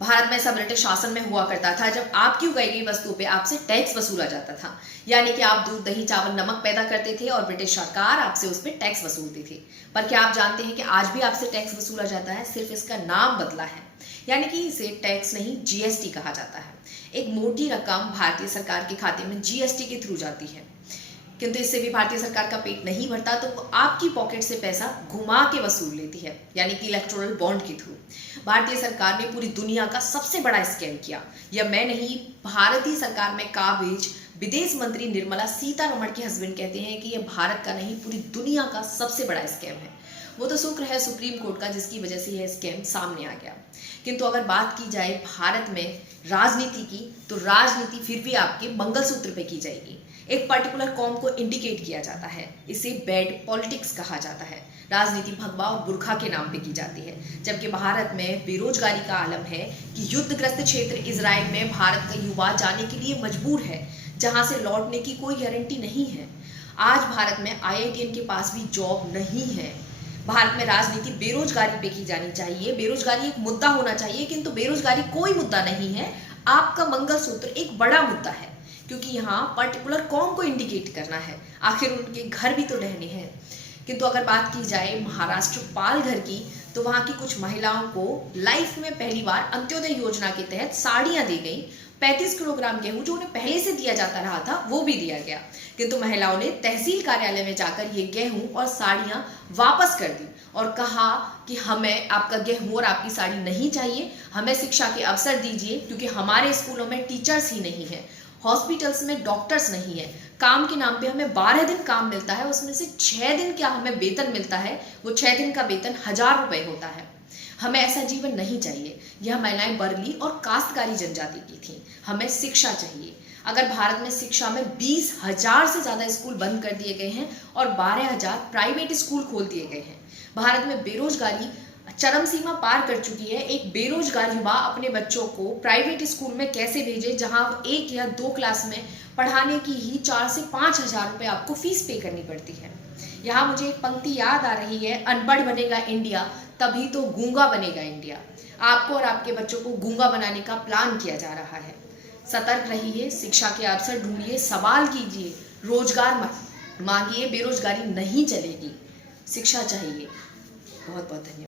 भारत में ऐसा ब्रिटिश शासन में हुआ करता था जब आपकी उगाई गई वस्तुओं पे आपसे टैक्स वसूला जाता था। यानी कि आप दूध, दही, चावल, नमक पैदा करते थे और ब्रिटिश सरकार आपसे उस पर टैक्स वसूलती थी। पर क्या आप जानते हैं कि आज भी आपसे टैक्स वसूला जाता है, सिर्फ इसका नाम बदला है। यानी कि इसे टैक्स नहीं, जीएसटी कहा जाता है। एक मोटी रकम भारतीय सरकार के खाते में जीएसटी के थ्रू जाती है, किंतु इससे भी भारतीय सरकार का पेट नहीं भरता, तो वो आपकी पॉकेट से पैसा घुमा के वसूल लेती है, यानी कि इलेक्टोरल बॉन्ड के थ्रू। भारतीय सरकार ने पूरी दुनिया का सबसे बड़ा स्कैम किया। यह मैं नहीं, भारतीय सरकार में काबिज विदेश मंत्री निर्मला सीतारमण के हस्बैंड कहते हैं कि यह भारत का नहीं, पूरी दुनिया का सबसे बड़ा स्कैम है। वो तो शुक्र है सुप्रीम कोर्ट का, जिसकी वजह से यह स्कैम सामने आ गया। किंतु अगर बात की जाए भारत में राजनीति की, तो राजनीति फिर भी आपके मंगलसूत्र पे की जाएगी। एक पर्टिकुलर कॉम को इंडिकेट किया जाता है, इसे बैड पॉलिटिक्स कहा जाता है। राजनीति भगवा और बुरखा के नाम पे की जाती है। जबकि भारत में बेरोजगारी का आलम है कि युद्धग्रस्त क्षेत्र इजराइल में भारत का युवा जाने के लिए मजबूर है, जहां से लौटने की कोई गारंटी नहीं है। आज भारत में आईआईटीएन के पास भी जॉब नहीं है। भारत में राजनीति बेरोजगारी पे की जानी चाहिए। बेरोजगारी एक मुद्दा होना चाहिए, किंतु बेरोजगारी कोई मुद्दा नहीं है। आपका मंगलसूत्र एक बड़ा मुद्दा है, क्योंकि यहाँ पर्टिकुलर कौम को इंडिकेट करना है। आखिर उनके घर भी तो रहने हैं। किंतु अगर बात की जाए महाराष्ट्र पालघर की, तो वहाँ की कुछ महिलाओं को लाइफ में पहली बार अंत्योदय योजना के तहत साड़ियाँ दी गई। 35 किलोग्राम गेहूं जो उन्हें पहले से दिया जाता रहा था, वो भी दिया गया। किंतु महिलाओं ने तहसील कार्यालय में जाकर ये गेहूं और साड़ियां वापस कर दी और कहा कि हमें आपका गेहूं और आपकी साड़ी नहीं चाहिए, हमें शिक्षा के अवसर दीजिए, क्योंकि हमारे स्कूलों में टीचर्स ही नहीं है, हॉस्पिटल्स में डॉक्टर्स नहीं है। काम के नाम पे हमें 12 दिन काम मिलता है, उसमें से 6 दिन क्या हमें वेतन मिलता है, वो 6 दिन का वेतन 1000 रुपए होता है। हमें ऐसा जीवन नहीं चाहिए। यह महिलाएं बरली और काश्तकारी जनजाति की थी। हमें शिक्षा चाहिए। अगर भारत में शिक्षा में 20,000 से ज्यादा स्कूल बंद कर दिए गए हैं और 12,000 प्राइवेट स्कूल खोल दिए गए हैं। भारत में बेरोजगारी चरम सीमा पार कर चुकी है। एक बेरोजगार युवा अपने बच्चों को प्राइवेट स्कूल में कैसे भेजे, जहां 1 या 2 क्लास में पढ़ाने की ही 4 से 5,000 रुपए आपको फीस पे करनी पड़ती है। यहाँ मुझे एक पंक्ति याद आ रही है, अनपढ़ बनेगा इंडिया, तभी तो गूंगा बनेगा इंडिया। आपको और आपके बच्चों को गूंगा बनाने का प्लान किया जा रहा है। सतर्क रहिए, शिक्षा के अवसर ढूंढिए, सवाल कीजिए, रोजगार मांगिए। बेरोजगारी नहीं चलेगी, शिक्षा चाहिए। बहुत बहुत धन्यवाद।